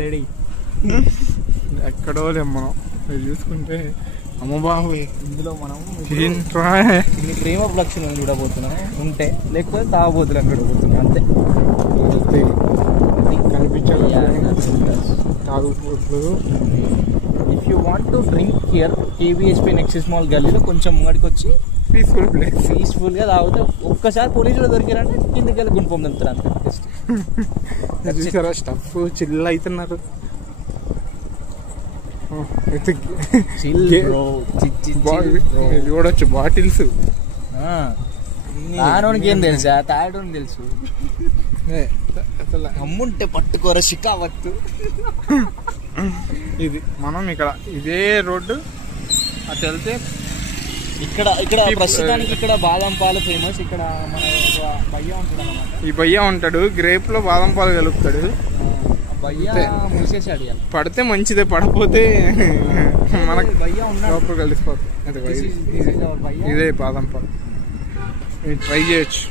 Lady ఎక్కడో లేము మనం. మీరు చూసుకుంటే అమ్మ బాబు ఇందులో మనం ఇన్ని ప్రేమ లక్షణం చూడబోతున్నాం ఉంటే, లేకపోతే తాగబోతున్నాం చూడబోతున్నాం అంతే. కనిపించాలి తాగుబోతులు. If you want to drink here KVHP Nexus mall గల్లీలో కొంచెం ముంగడికి వచ్చి పీస్ఫుల్ ప్లేస్, పీస్ఫుల్గా తాగితే ఒక్కసారి పోలీసులు దొరికారంటే కిందకి వెళ్ళి గుంపం తింటారు అంతే. చూసారా స్టఫ్ చిల్ అవుతున్నారు. చూడొచ్చు బాటిల్స్. తాగడానికి ఏం తెలుసా, తాగడానికి తెలుసు. అమ్ముంటే పట్టుకోర షికావత్తు. ఇది మనం ఇక్కడ ఇదే రోడ్డు అటు వెళ్తే ఇక్కడ ప్రస్తుతానికి ఇక్కడ బాదం పాలు ఫేమస్. ఇక్కడ మన భయ్య ఉంటాడు అన్నమాట. ఈ భయ్య ఉంటాడు, గ్రేప్ లో బాదం పాలు కలుపుతాడు. మూసేసాడు. పడితే మంచిదే, పడపోతే మనకు భయ్య లోపల కలిసిపోతుంది. ఇదే బాదం పాలు ట్రై చేయొచ్చు.